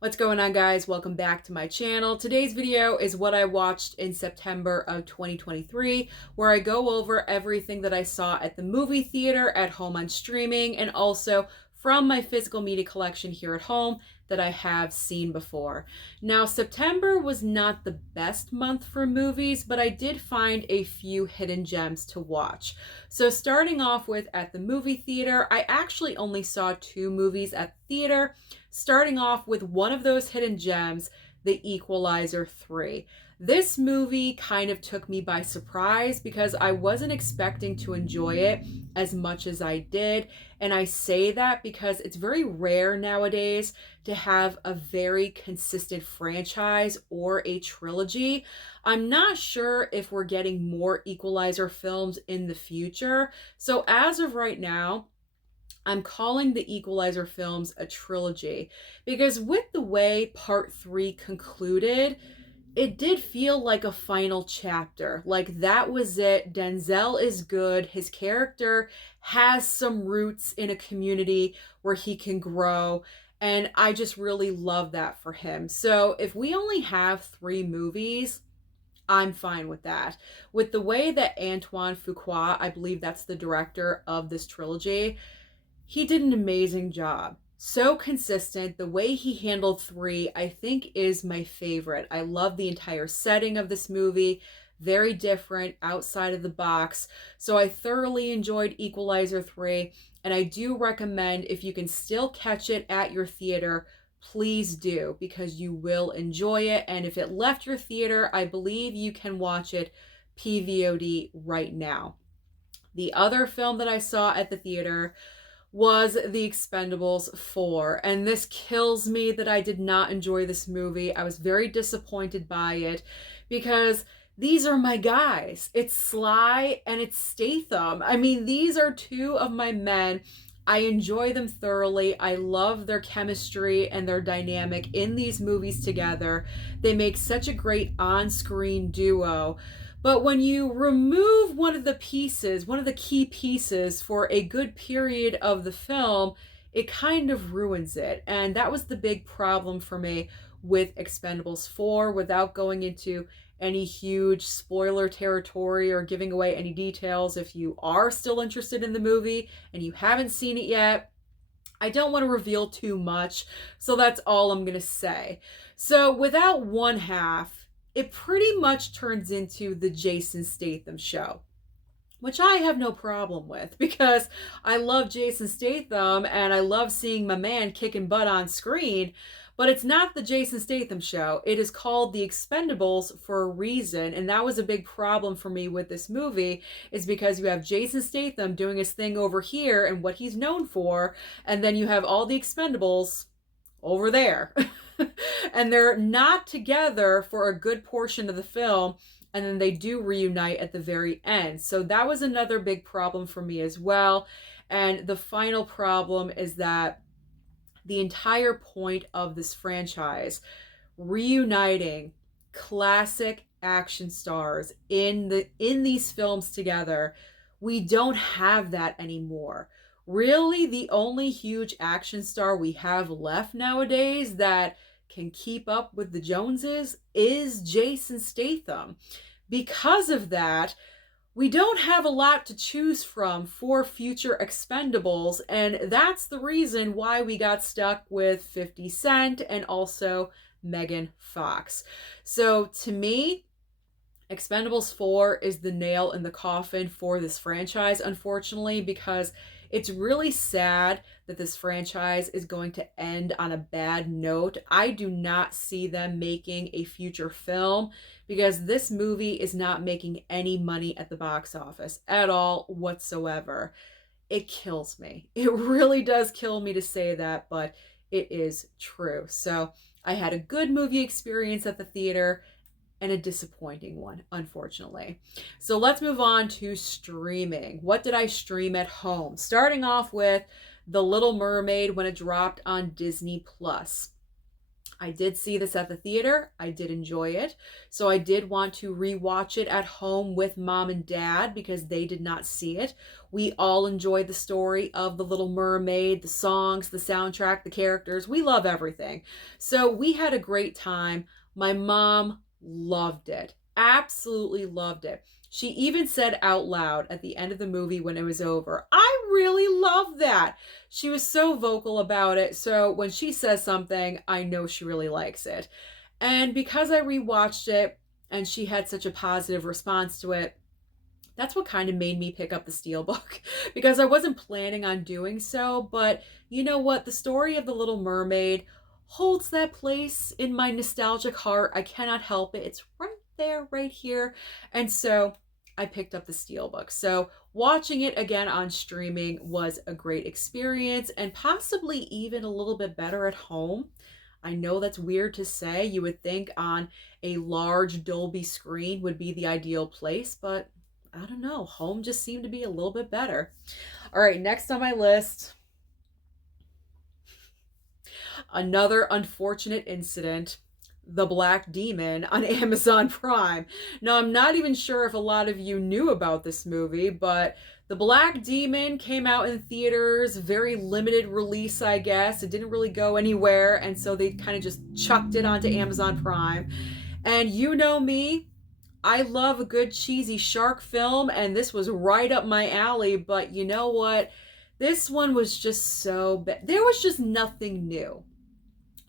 What's going on, guys? Welcome back to my channel. Today's video is what I watched in September of 2023, where I go over everything that I saw at the movie theater, at home on streaming, and also from my physical media collection here at home that I have seen before. Now, September was not the best month for movies, but I did find a few hidden gems to watch. So starting off with at the movie theater, I actually only saw 2 movies at the theater. Starting off with one of those hidden gems, The Equalizer III. This movie kind of took me by surprise because I wasn't expecting to enjoy it as much as I did. And I say that because it's very rare nowadays to have a very consistent franchise or a trilogy. I'm not sure if we're getting more Equalizer films in the future. So as of right now, I'm calling the Equalizer films a trilogy because with the way part 3 concluded, it did feel like a final chapter. Like that was it. Denzel is good. His character has some roots in a community where he can grow. And I just really love that for him. So if we only have 3 movies, I'm fine with that. With the way that Antoine Fuqua, I believe that's the director of this trilogy, he did an amazing job. So consistent. The way he handled 3, I think, is my favorite. I love the entire setting of this movie. Very different, outside of the box. So I thoroughly enjoyed Equalizer 3. And I do recommend, if you can still catch it at your theater, please do, because you will enjoy it. And if it left your theater, I believe you can watch it PVOD right now. The other film that I saw at the theater was The Expendables 4. And this kills me that I did not enjoy this movie. I was very disappointed by it because these are my guys. It's Sly and it's Statham. I mean, these are 2 of my men. I enjoy them thoroughly. I love their chemistry and their dynamic in these movies together. They make such a great on-screen duo. But when you remove one of the pieces, one of the key pieces for a good period of the film, it kind of ruins it. And that was the big problem for me with Expendables 4, without going into any huge spoiler territory or giving away any details. If you are still interested in the movie and you haven't seen it yet, I don't want to reveal too much, so that's all I'm going to say. So without one half, it pretty much turns into the Jason Statham show, which I have no problem with because I love Jason Statham and I love seeing my man kicking butt on screen, but it's not the Jason Statham show. It is called The Expendables for a reason, and that was a big problem for me with this movie, is because you have Jason Statham doing his thing over here and what he's known for, and then you have all the Expendables over there. And they're not together for a good portion of the film, and then they do reunite at the very end. So that was another big problem for me as well. And the final problem is that the entire point of this franchise, reuniting classic action stars in these films together, we don't have that anymore. Really, the only huge action star we have left nowadays that can keep up with the Joneses is Jason Statham. Because of that, we don't have a lot to choose from for future Expendables, and that's the reason why we got stuck with 50 Cent and also Megan Fox. So to me, Expendables 4 is the nail in the coffin for this franchise, unfortunately, because it's really sad that this franchise is going to end on a bad note. I do not see them making a future film because this movie is not making any money at the box office at all whatsoever. It kills me. It really does kill me to say that, but it is true. So I had a good movie experience at the theater and a disappointing one, unfortunately. So let's move on to streaming. What did I stream at home? Starting off with The Little Mermaid when it dropped on Disney Plus. I did see this at the theater. I did enjoy it. So I did want to rewatch it at home with mom and dad because they did not see it. We all enjoyed the story of the Little Mermaid, the songs, the soundtrack, the characters. We love everything. So we had a great time. My mom loved it. Absolutely loved it. She even said out loud at the end of the movie when it was over, "I really love that." She was so vocal about it. So when she says something, I know she really likes it. And because I rewatched it and she had such a positive response to it, that's what kind of made me pick up the Steelbook because I wasn't planning on doing so. But you know what? The story of the Little Mermaid holds that place in my nostalgic heart. I cannot help it. It's right there, right here. And so I picked up the Steelbook. So watching it again on streaming was a great experience and possibly even a little bit better at home. I know that's weird to say. You would think on a large Dolby screen would be the ideal place, but I don't know. Home just seemed to be a little bit better. All right, next on my list, another unfortunate incident, The Black Demon on Amazon Prime. Now, I'm not even sure if a lot of you knew about this movie, but The Black Demon came out in theaters, very limited release, I guess. It didn't really go anywhere, and so they kind of just chucked it onto Amazon Prime. And you know me, I love a good cheesy shark film, and this was right up my alley, but you know what? This one was just so bad. There was just nothing new.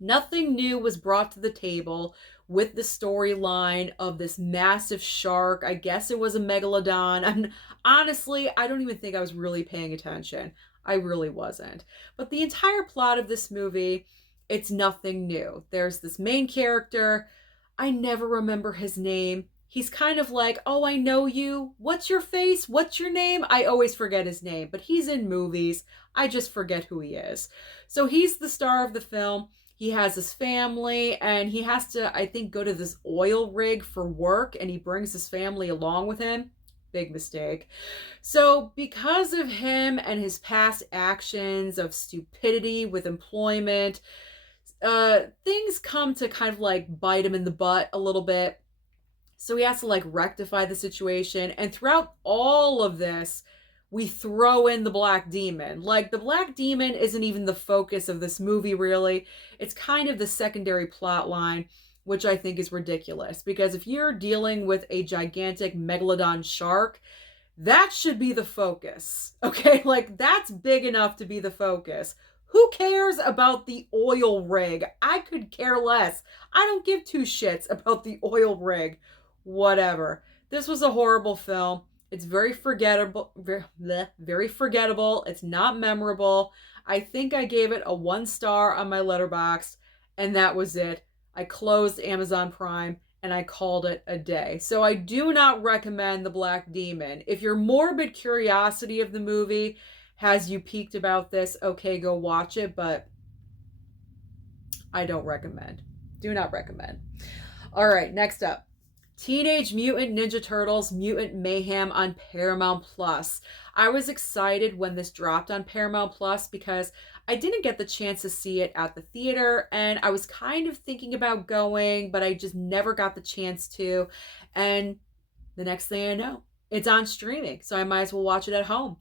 Nothing new was brought to the table with the storyline of this massive shark. I guess it was a megalodon. And honestly, I don't even think I was really paying attention. I really wasn't. But the entire plot of this movie, it's nothing new. There's this main character. I never remember his name. He's kind of like, "Oh, I know you. What's your face? What's your name?" I always forget his name, but he's in movies. I just forget who he is. So he's the star of the film. He has his family and he has to, I think, go to this oil rig for work, and he brings his family along with him. Big mistake. So because of him and his past actions of stupidity with employment, things come to kind of like bite him in the butt a little bit. So he has to like rectify the situation. And throughout all of this, we throw in the Black Demon. Like, the Black Demon isn't even the focus of this movie, really. It's kind of the secondary plot line, which I think is ridiculous. Because if you're dealing with a gigantic megalodon shark, that should be the focus. Okay? Like, that's big enough to be the focus. Who cares about the oil rig? I could care less. I don't give two shits about the oil rig. Whatever. This was a horrible film. It's very forgettable. Very forgettable. It's not memorable. I think I gave it a 1 star on my Letterboxd, and that was it. I closed Amazon Prime and I called it a day. So I do not recommend The Black Demon. If your morbid curiosity of the movie has you piqued about this, okay, go watch it, but I don't recommend. Do not recommend. All right, next up. Teenage Mutant Ninja Turtles Mutant Mayhem on Paramount Plus. I was excited when this dropped on Paramount Plus because I didn't get the chance to see it at the theater, and I was kind of thinking about going, but I just never got the chance to. And the next thing I know, it's on streaming, so I might as well watch it at home.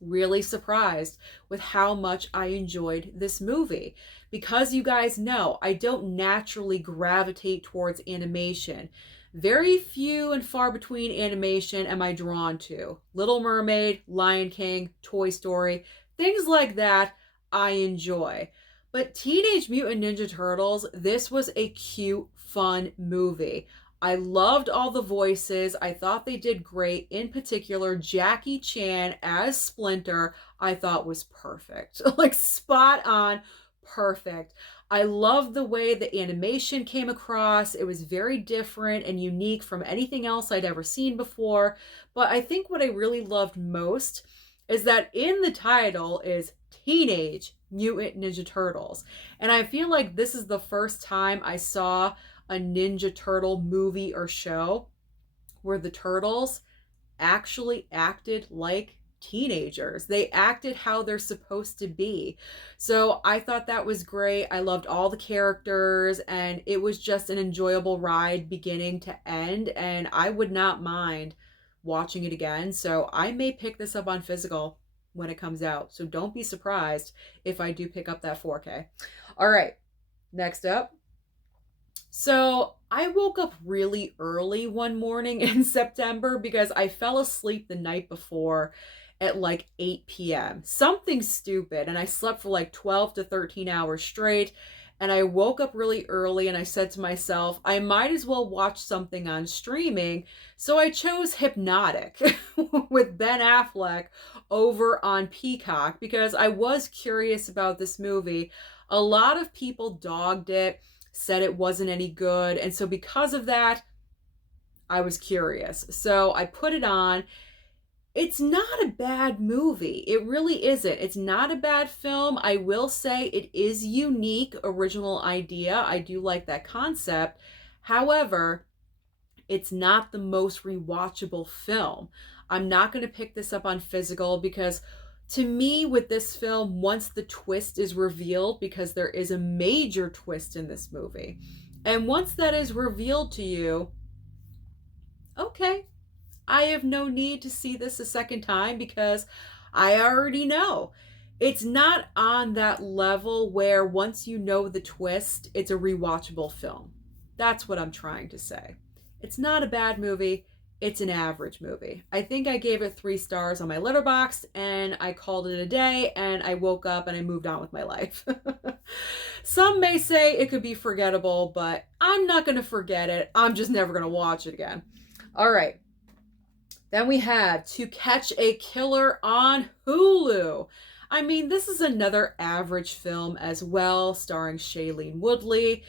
Really surprised with how much I enjoyed this movie. Because you guys know, I don't naturally gravitate towards animation. Very few and far between animation am I drawn to. Little Mermaid, Lion King, Toy Story, things like that I enjoy. But Teenage Mutant Ninja Turtles, this was a cute, fun movie. I loved all the voices. I thought they did great. In particular, Jackie Chan as Splinter, I thought was perfect. Like, spot on, perfect. I loved the way the animation came across. It was very different and unique from anything else I'd ever seen before. But I think what I really loved most is that in the title is Teenage Mutant Ninja Turtles. And I feel like this is the first time I saw a Ninja Turtle movie or show where the turtles actually acted like teenagers. They acted how they're supposed to be. So I thought that was great. I loved all the characters, and it was just an enjoyable ride beginning to end, and I would not mind watching it again. So I may pick this up on physical when it comes out. So don't be surprised if I do pick up that 4K. All right, next up. So I woke up really early one morning in September because I fell asleep the night before at like 8 p.m. Something stupid. And I slept for like 12 to 13 hours straight. And I woke up really early and I said to myself, I might as well watch something on streaming. So I chose Hypnotic with Ben Affleck over on Peacock because I was curious about this movie. A lot of people dogged it, said it wasn't any good. And so because of that, I was curious. So I put it on. It's not a bad movie. It really isn't. It's not a bad film. I will say it is unique, original idea. I do like that concept. However, it's not the most rewatchable film. I'm not going to pick this up on physical because to me, with this film, once the twist is revealed, because there is a major twist in this movie, and once that is revealed to you, okay, I have no need to see this a second time because I already know. It's not on that level where once you know the twist, it's a rewatchable film. That's what I'm trying to say. It's not a bad movie. It's an average movie. I think I gave it 3 stars on my Letterboxd and I called it a day and I woke up and I moved on with my life. Some may say it could be forgettable, but I'm not going to forget it. I'm just never going to watch it again. All right. Then we have To Catch a Killer on Hulu. I mean, this is another average film as well, starring Shailene Woodley.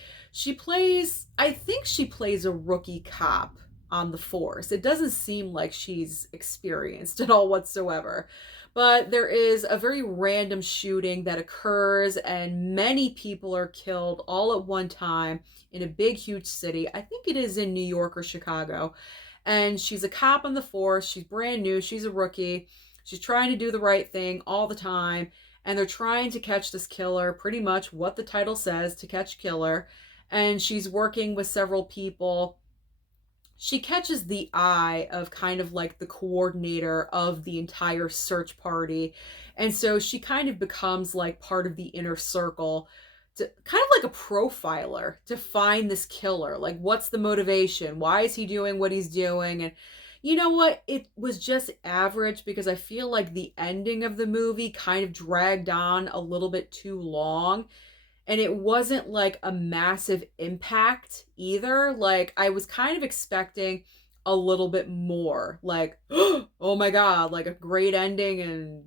I think she plays a rookie cop on the force. It doesn't seem like she's experienced at all whatsoever. But there is a very random shooting that occurs and many people are killed all at one time in a big, huge city. I think it is in New York or Chicago. And she's a cop on the force. She's brand new. She's a rookie. She's trying to do the right thing all the time. And they're trying to catch this killer, pretty much what the title says, to catch killer. And she's working with several people. She catches the eye of kind of like the coordinator of the entire search party. And so she kind of becomes like part of the inner circle, kind of like a profiler to find this killer. Like, what's the motivation? Why is he doing what he's doing? And you know what? It was just average because I feel like the ending of the movie kind of dragged on a little bit too long. And it wasn't like a massive impact either. Like, I was kind of expecting a little bit more. Like, oh my God, like a great ending and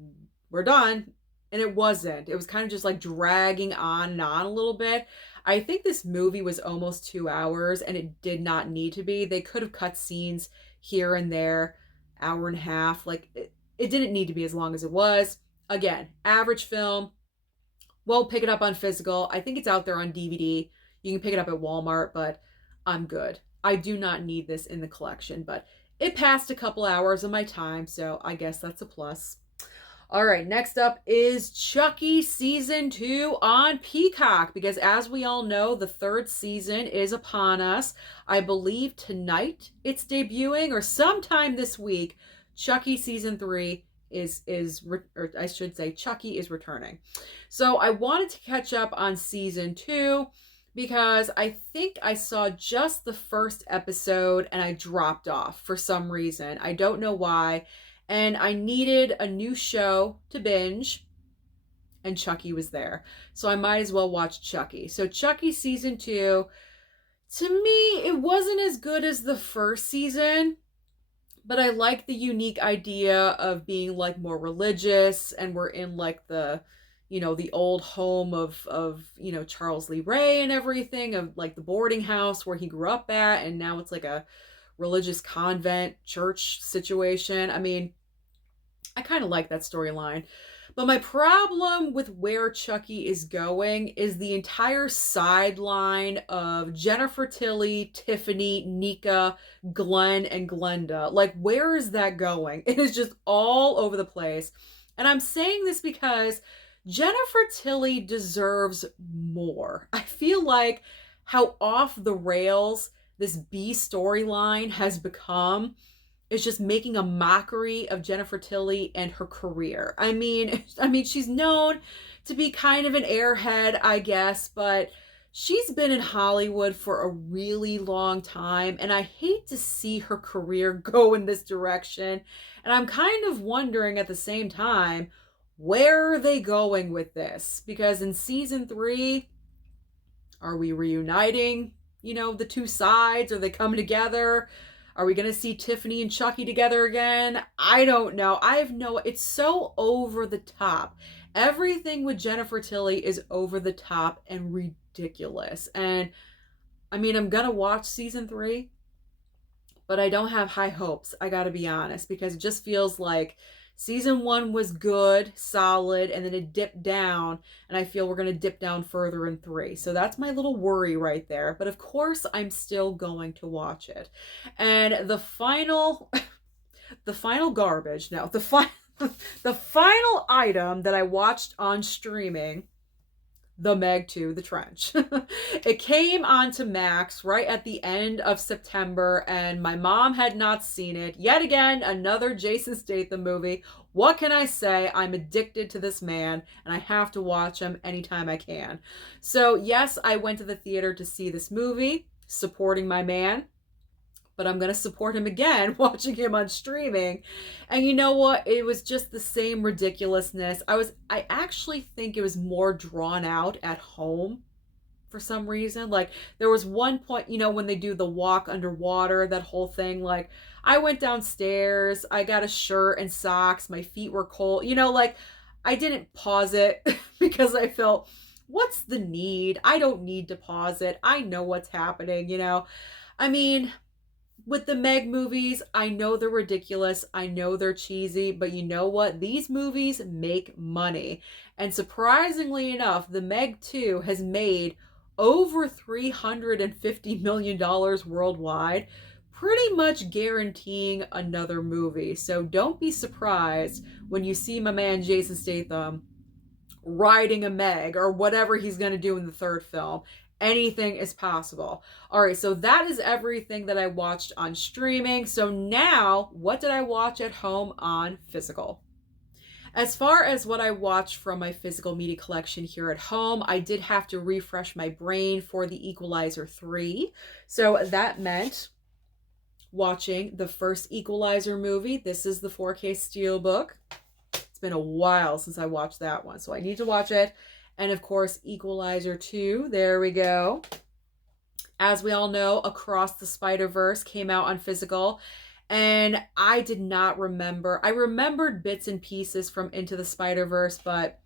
we're done. And it wasn't. It was kind of just like dragging on and on a little bit. I think this movie was almost 2 hours and it did not need to be. They could have cut scenes here and there, hour and a half. Like, it didn't need to be as long as it was. Again, average film. Won't pick it up on physical. I think it's out there on DVD. You can pick it up at Walmart, but I'm good. I do not need this in the collection, but it passed a couple hours of my time, so I guess that's a plus. All right, next up is Chucky Season 2 on Peacock, because as we all know, the 3rd season is upon us. I believe tonight it's debuting, or sometime this week, Chucky Season 3 or I should say Chucky is returning. So I wanted to catch up on Season 2 because I think I saw just the first episode and I dropped off for some reason. I don't know why. And I needed a new show to binge, and Chucky was there. So I might as well watch Chucky. So Chucky Season 2, to me, it wasn't as good as the first season, but I like the unique idea of being like more religious, and we're in like the old home of Charles Lee Ray and everything, of like the boarding house where he grew up at, and now it's like a religious convent church situation. I mean, I kind of like that storyline. But my problem with where Chucky is going is the entire sideline of Jennifer Tilly, Tiffany, Nika, Glenn, and Glenda. Like, where is that going? It is just all over the place. And I'm saying this because Jennifer Tilly deserves more. I feel like how off the rails this B storyline has become is just making a mockery of Jennifer Tilly and her career. I mean, she's known to be kind of an airhead, I guess, but she's been in Hollywood for a really long time, and I hate to see her career go in this direction. And I'm kind of wondering at the same time, where are they going with this? Because in season 3, are we reuniting, the two sides? Are they coming together? Are we going to see Tiffany and Chucky together again? I don't know. It's so over the top. Everything with Jennifer Tilly is over the top and ridiculous. And I mean, I'm going to watch season 3, but I don't have high hopes. I got to be honest, because it just feels like season 1 was good, solid, and then it dipped down, and I feel we're going to dip down further in 3. So that's my little worry right there. But of course, I'm still going to watch it. And the final garbage, no, the final item that I watched on streaming, The Meg 2, The Trench. It came onto Max right at the end of September, and my mom had not seen it. Yet again, another Jason Statham movie. What can I say? I'm addicted to this man, and I have to watch him anytime I can. So yes, I went to the theater to see this movie, supporting my man. But I'm going to support him again watching him on streaming. And you know what? It was just the same ridiculousness. I actually think it was more drawn out at home for some reason. Like, there was one point, when they do the walk underwater, that whole thing, like, I went downstairs, I got a shirt and socks, my feet were cold, like, I didn't pause it because I felt, what's the need? I don't need to pause it. I know what's happening, I mean, with the Meg movies, I know they're ridiculous. I know they're cheesy, but you know what? These movies make money. And surprisingly enough, the Meg 2 has made over $350 million worldwide, pretty much guaranteeing another movie. So don't be surprised when you see my man Jason Statham riding a Meg or whatever he's going to do in the third film. Anything is possible. All right, so that is everything that I watched on streaming. So now, what did I watch at home on physical? As far as what I watched from my physical media collection here at home, I did have to refresh my brain for the Equalizer 3. So that meant watching the first Equalizer movie. This is the 4K Steelbook. It's been a while since I watched that one, so I need to watch it. And of course, Equalizer 2, there we go. As we all know, Across the Spider-Verse came out on physical, and I did not remember. I remembered bits and pieces from Into the Spider-Verse, but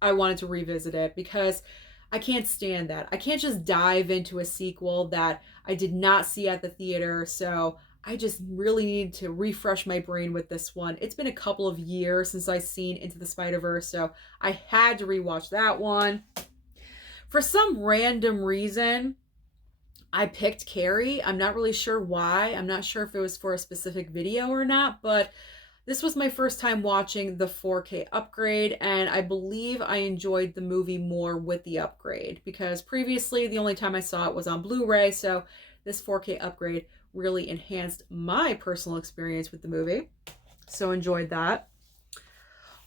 I wanted to revisit it because I can't stand that. I can't just dive into a sequel that I did not see at the theater, so I just really need to refresh my brain with this one. It's been a couple of years since I've seen Into the Spider-Verse, so I had to rewatch that one. For some random reason, I picked Carrie. I'm not really sure why. I'm not sure if it was for a specific video or not, but this was my first time watching the 4K upgrade, and I believe I enjoyed the movie more with the upgrade because previously the only time I saw it was on Blu-ray, so this 4K upgrade really enhanced my personal experience with the movie. So enjoyed that.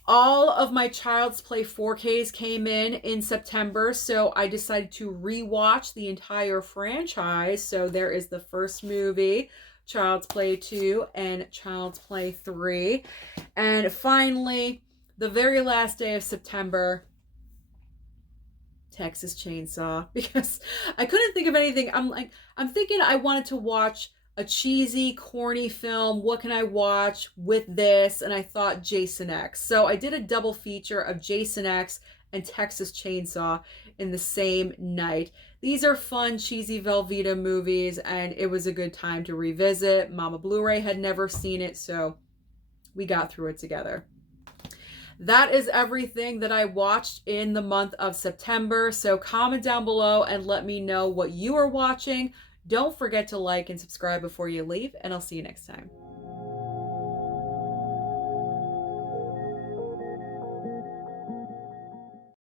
All of my Child's Play 4Ks came in September, so I decided to rewatch the entire franchise. So there is the first movie, Child's Play 2, and Child's Play 3. And finally, the very last day of September, Texas Chainsaw, because I couldn't think of anything. I'm thinking I wanted to watch a cheesy, corny film. What can I watch with this? And I thought Jason X. So I did a double feature of Jason X and Texas Chainsaw in the same night. These are fun, cheesy Velveeta movies, and it was a good time to revisit. Mama Blu-ray had never seen it, so we got through it together. That is everything that I watched in the month of September. So comment down below and let me know what you are watching. Don't forget to like and subscribe before you leave, and I'll see you next time.